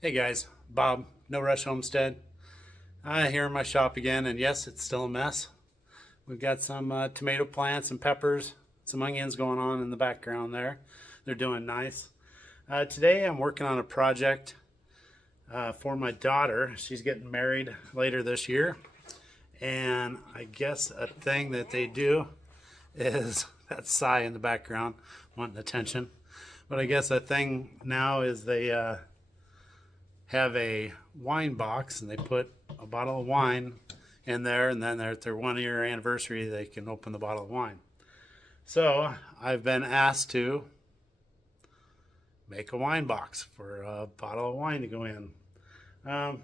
Hey guys, Bob, No Rush Homestead. Here in my shop again, and yes, it's still a mess. We've got some tomato plants and peppers, some onions going on in the background there. They're doing nice. Today I'm working on a project for my daughter. She's getting married later this year, and I guess a thing that they do is that sigh in the background wanting attention. But I guess a thing now is they have a wine box and they put a bottle of wine in there, and then at their 1 year anniversary they can open the bottle of wine. So I've been asked to make a wine box for a bottle of wine to go in. um,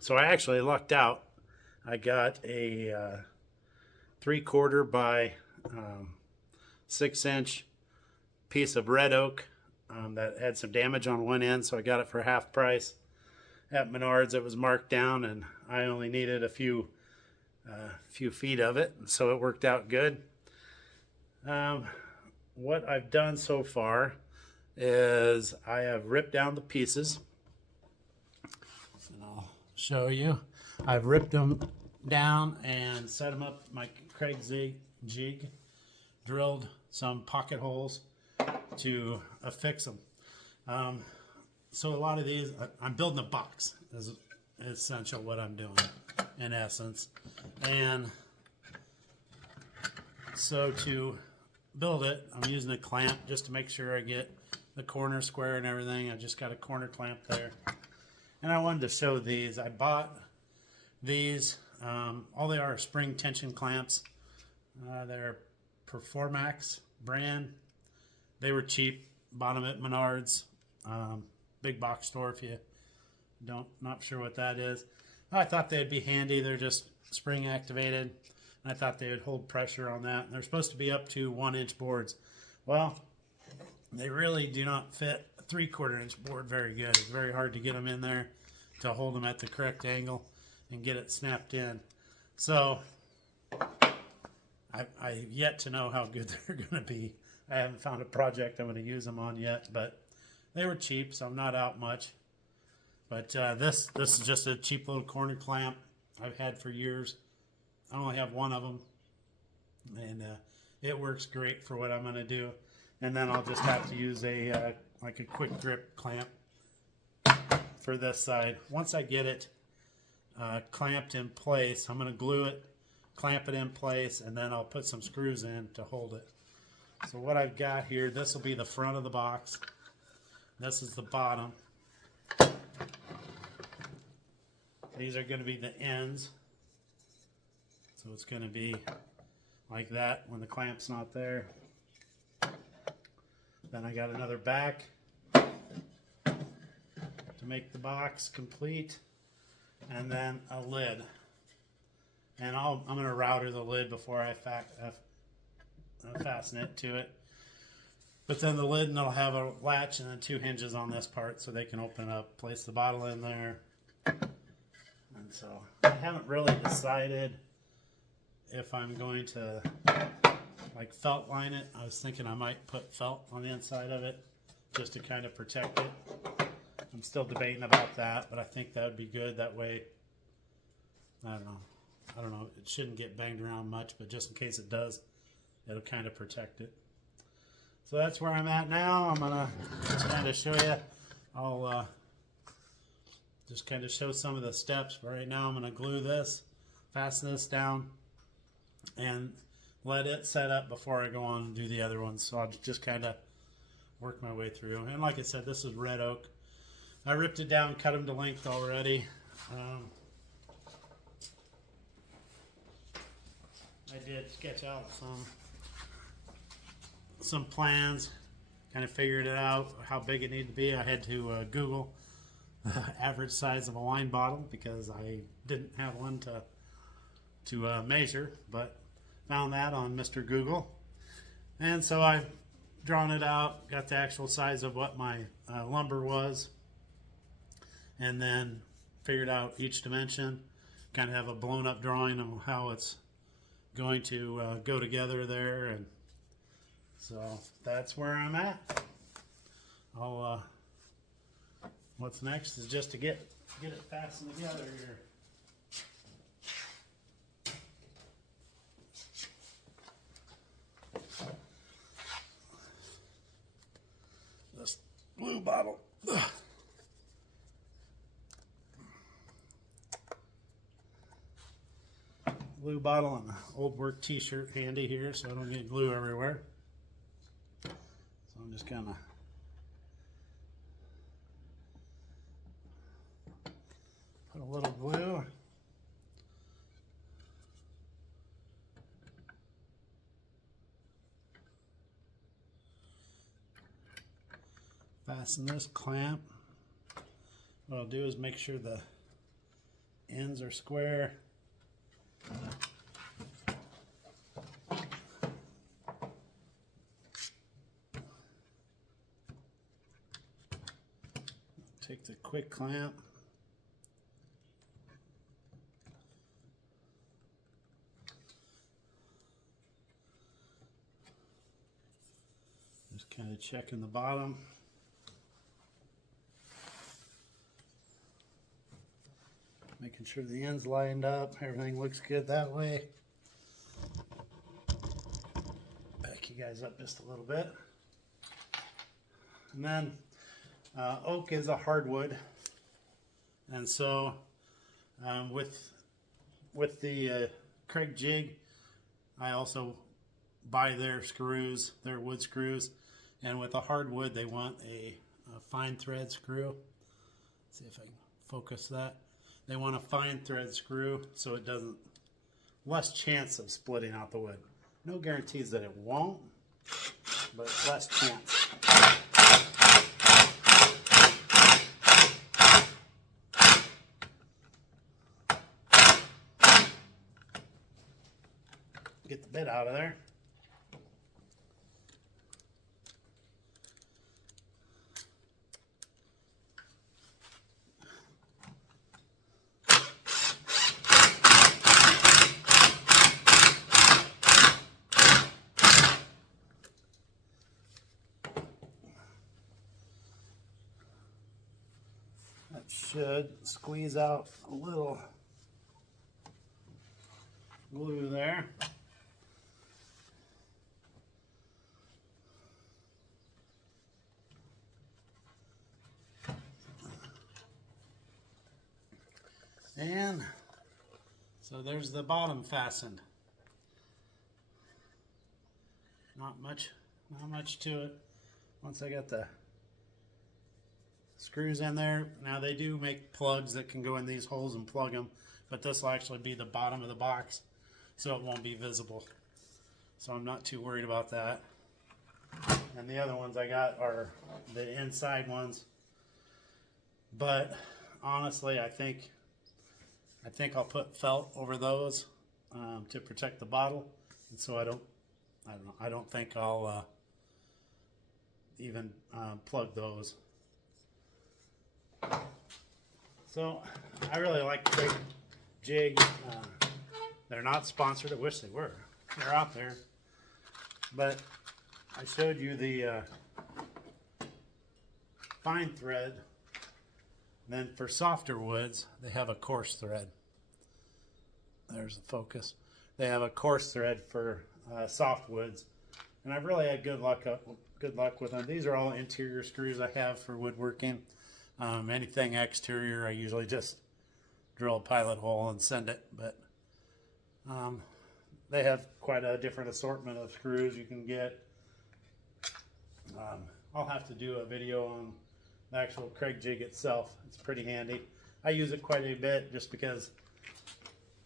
so I actually lucked out. I got a 3/4 by 6 inch piece of red oak that had some damage on one end, so I got it for half price at Menards. It was marked down, and I only needed a few feet of it, so it worked out good. Um, what I've done so far is I have ripped down the pieces, and I'll show you. I've ripped them down and set them up. My Craig jig drilled some pocket holes to affix them. So a lot of these, I'm building a box is essential what I'm doing in essence. And so to build it, I'm using a clamp just to make sure I get the corner square and everything. I just got a corner clamp there. And I wanted to show these. I bought these. All they are spring tension clamps. They're Performax brand. They were cheap. Bought them at Menards. Big box store if you not sure what that is. I thought they'd be handy. They're just spring activated. And I thought they would hold pressure on that. And they're supposed to be up to 1 inch boards. Well, they really do not fit a 3/4 inch board very good. It's very hard to get them in there to hold them at the correct angle and get it snapped in. So I've yet to know how good they're going to be. I haven't found a project I'm going to use them on yet, but they were cheap, so I'm not out much. But this is just a cheap little corner clamp I've had for years. I only have one of them, and it works great for what I'm going to do. And then I'll just have to use a like a quick grip clamp for this side. Once I get it clamped in place, I'm going to glue it, clamp it in place, and then I'll put some screws in to hold it. So what I've got here, this will be the front of the box. This is the bottom. These are going to be the ends. So it's going to be like that when the clamp's not there. Then I got another back to make the box complete. And then a lid. And I'm going to router the lid before I fasten it to it. But then the lid, and it'll have a latch and then 2 hinges on this part so they can open up, place the bottle in there. And so I haven't really decided if I'm going to like felt line it. I was thinking I might put felt on the inside of it just to kind of protect it. I'm still debating about that, but I think that would be good. That way, I don't know. It shouldn't get banged around much, but just in case it does, it'll kind of protect it. So that's where I'm at now. I'm gonna just kind of show you. I'll just kind of show some of the steps. But right now I'm gonna glue this, fasten this down, and let it set up before I go on and do the other ones. So I'll just kind of work my way through. And like I said, this is red oak. I ripped it down, cut them to length already. I did sketch out some plans, kind of figured it out how big it needed to be. I had to Google the average size of a wine bottle because I didn't have one to measure, but found that on Mr. Google. And so I've drawn it out, got the actual size of what my lumber was, and then figured out each dimension, kind of have a blown up drawing of how it's going to go together there. And so that's where I'm at. I'll what's next is just to get it fastened together here. This blue bottle. Glue bottle and an old work t-shirt handy here so I don't get glue everywhere. So I'm just gonna put a little glue. Fasten this clamp. What I'll do is make sure the ends are square. Take the quick clamp. Just kind of checking the bottom. Making sure the ends lined up, everything looks good that way. Back you guys up just a little bit. And then oak is a hardwood, and so with the Craig jig, I also buy their screws, their wood screws, and with a hardwood they want a fine thread screw. Let's see if I can focus that. They want a fine thread screw so it doesn't, less chance of splitting out the wood. No guarantees that it won't, but less chance. Get the bit out of there. That should squeeze out a little glue there. And so there's the bottom fastened. Not much to it. Once I got the screws in there, now they do make plugs that can go in these holes and plug them, but this will actually be the bottom of the box, so it won't be visible. So I'm not too worried about that. And the other ones I got are the inside ones, but honestly, I think I'll put felt over those to protect the bottle, and so I don't think I'll even plug those. So I really like Craig jig. They're not sponsored. I wish they were. They're out there, but I showed you the fine thread. Then for softer woods, they have a coarse thread. There's the focus. They have a coarse thread for soft woods, and I've really had good luck with them. These are all interior screws I have for woodworking. Anything exterior, I usually just drill a pilot hole and send it. But they have quite a different assortment of screws you can get. I'll have to do a video on the actual Craig jig itself. It's pretty handy. I use it quite a bit just because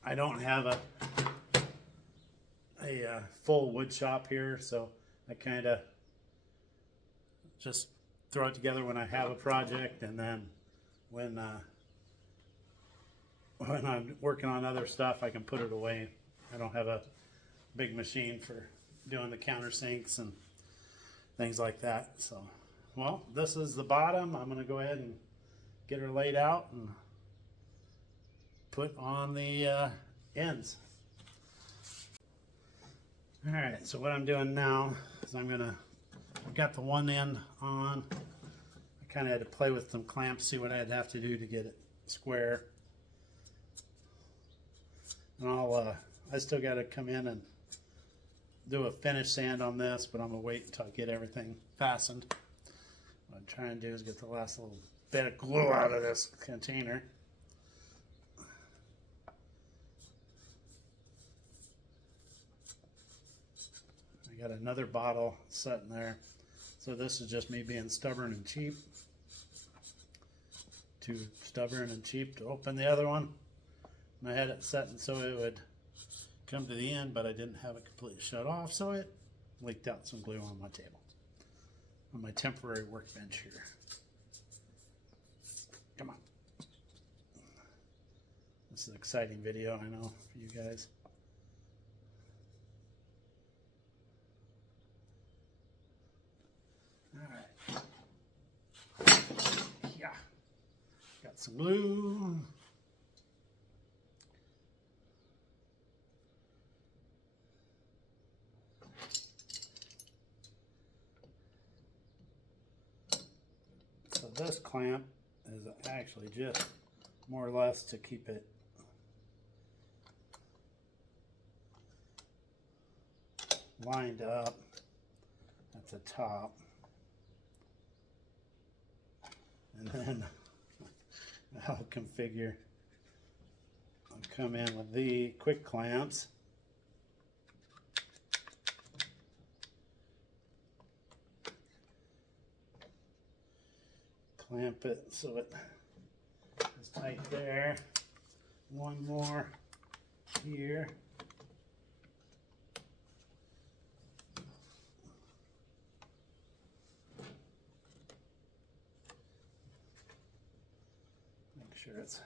I don't have a full wood shop here, so I kind of just throw it together when I have a project, and then when I'm working on other stuff, I can put it away. I don't have a big machine for doing the countersinks and things like that. So, well, this is the bottom. I'm going to go ahead and get her laid out and put on the ends. All right, so what I'm doing now is I've got the one end on. I kind of had to play with some clamps, see what I'd have to do to get it square. And I still got to come in and do a finish sand on this, but I'm gonna wait until I get everything fastened. What I'm trying to do is get the last little bit of glue out of this container. I got another bottle sitting there. So this is just me being stubborn and cheap. Too stubborn and cheap to open the other one. And I had it setting so it would come to the end, but I didn't have it completely shut off, so it leaked out some glue on my table, on my temporary workbench here. Come on. This is an exciting video, I know, for you guys. Alright. Yeah. Got some glue. So this clamp is actually just more or less to keep it lined up at the top. And then I'll configure, I'll come in with the quick clamps. Clamp it so it is tight there. One more here. Make sure it's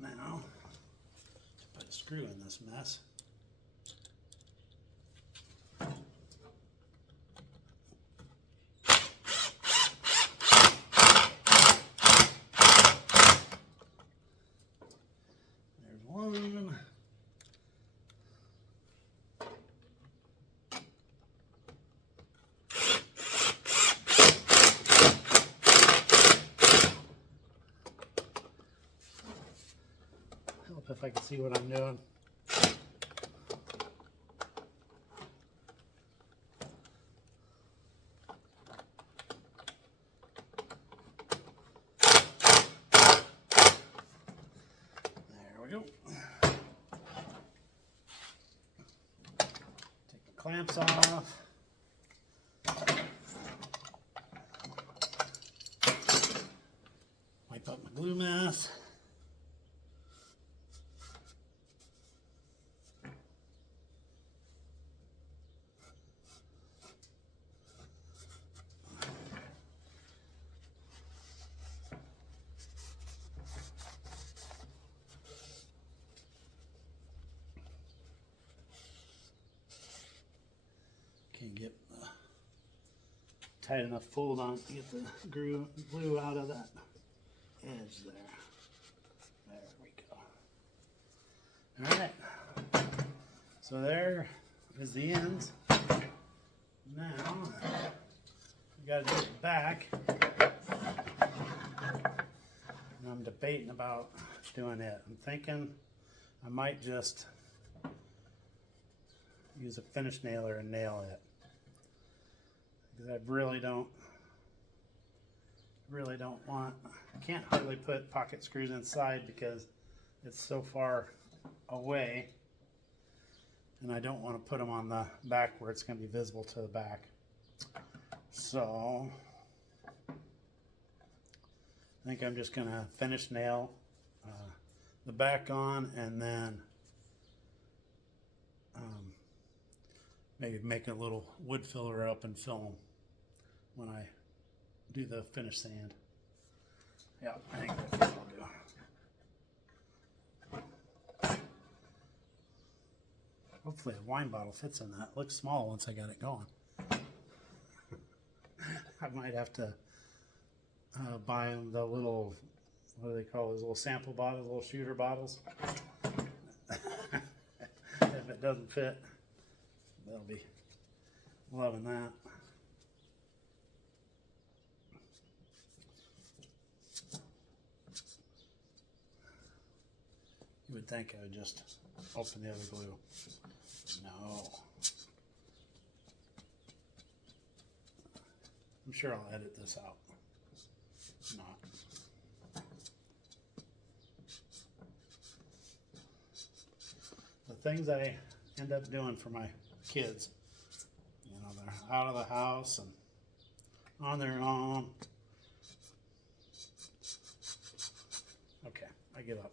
now, put a screw in this mess. There's one. If I can see what I'm doing. There we go. Take the clamps off. Wipe up my glue mess. Can't get tight enough fold on it to get the glue out of that edge there. There we go. Alright, so there is the ends. Now, we got to do the back. And I'm debating about doing it. I'm thinking I might just use a finish nailer and nail it. Because I really don't want, I can't hardly put pocket screws inside because it's so far away, and I don't want to put them on the back where it's going to be visible to the back. So I think I'm just going to finish nail the back on, and then maybe make a little wood filler up and fill them when I do the finish sand. Yeah, I think that's what I'll do. Hopefully a wine bottle fits in that. It looks small once I got it going. I might have to buy them the little, what do they call those little sample bottles, little shooter bottles. If it doesn't fit, they'll be loving that. You would think I would just open the other glue. No. I'm sure I'll edit this out. Not. The things I end up doing for my kids, you know, they're out of the house and on their own. Okay, I give up.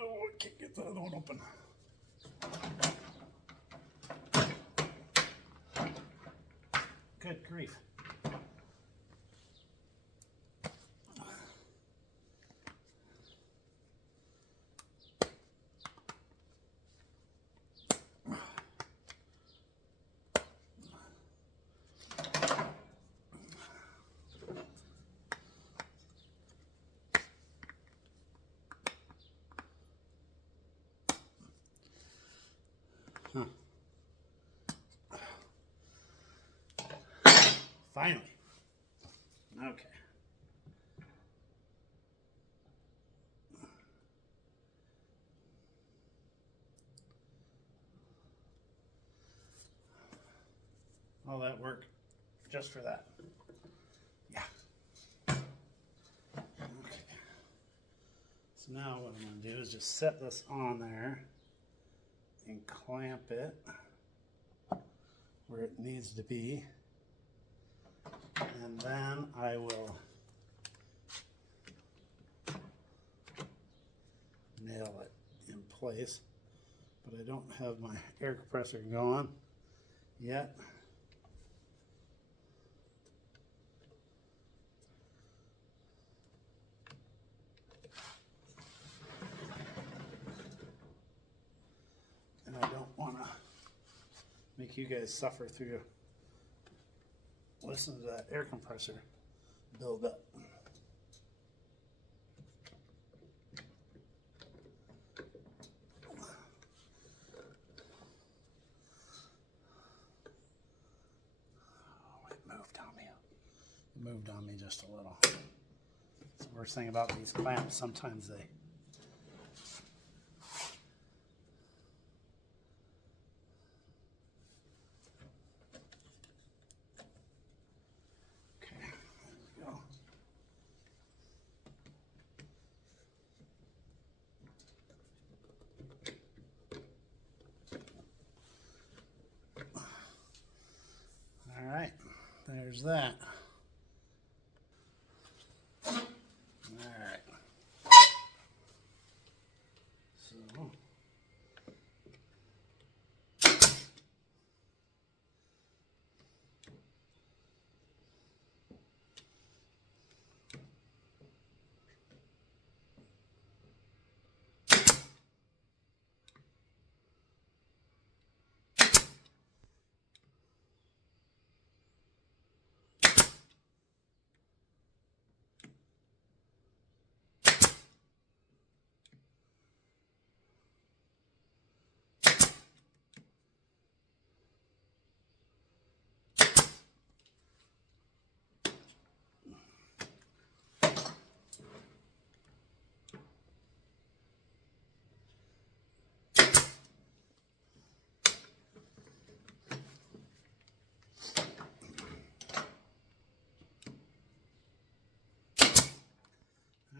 Oh, I can't get the other one open. Good grief. Huh. Finally. Okay. All that work just for that. Yeah. Okay. So now what I'm going to do is just set this on there and clamp it where it needs to be. And then I will nail it in place. But I don't have my air compressor going yet. And I don't want to make you guys suffer through listen to that air compressor build up. Oh, it moved on me. It moved on me just a little. That's the worst thing about these clamps. Sometimes they there's that.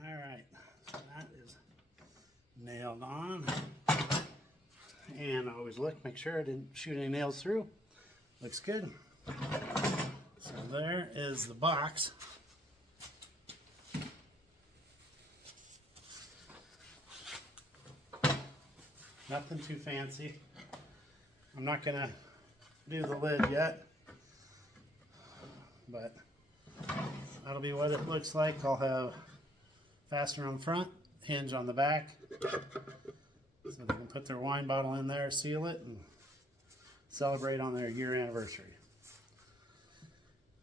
All right. So nailed on, and I always look, make sure I didn't shoot any nails through. Looks good. So there is the box. Nothing too fancy. I'm not gonna do the lid yet, but that'll be what it looks like. I'll have fastener on the front, hinge on the back, so they can put their wine bottle in there, seal it, and celebrate on their year anniversary.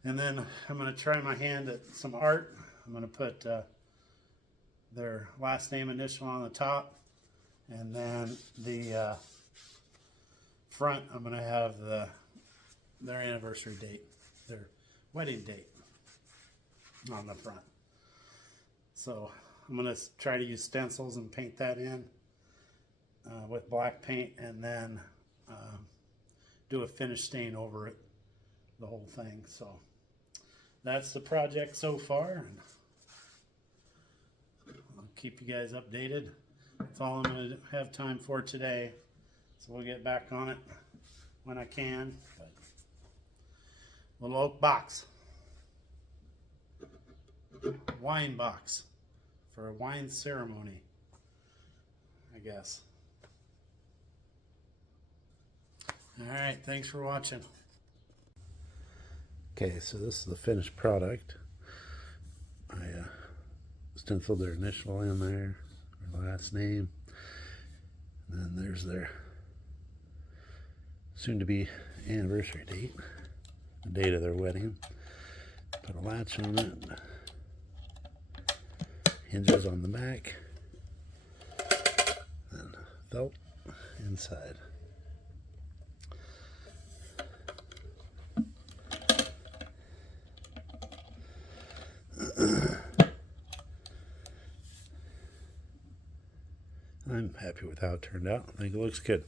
And then I'm going to try my hand at some art. I'm going to put their last name initial on the top, and then the front I'm going to have their anniversary date, their wedding date on the front. So I'm going to try to use stencils and paint that in with black paint, and then do a finish stain over it, the whole thing. So that's the project so far, and I'll keep you guys updated. That's all I'm going to have time for today, so we'll get back on it when I can. But little oak box, wine box for a wine ceremony, I guess. All right, thanks for watching. Okay, so this is the finished product. I stenciled their initial in there, their last name, and then there's their soon-to-be anniversary date, the date of their wedding. Put a latch on it, hinges on the back, and felt inside. I'm happy with how it turned out. I think it looks good.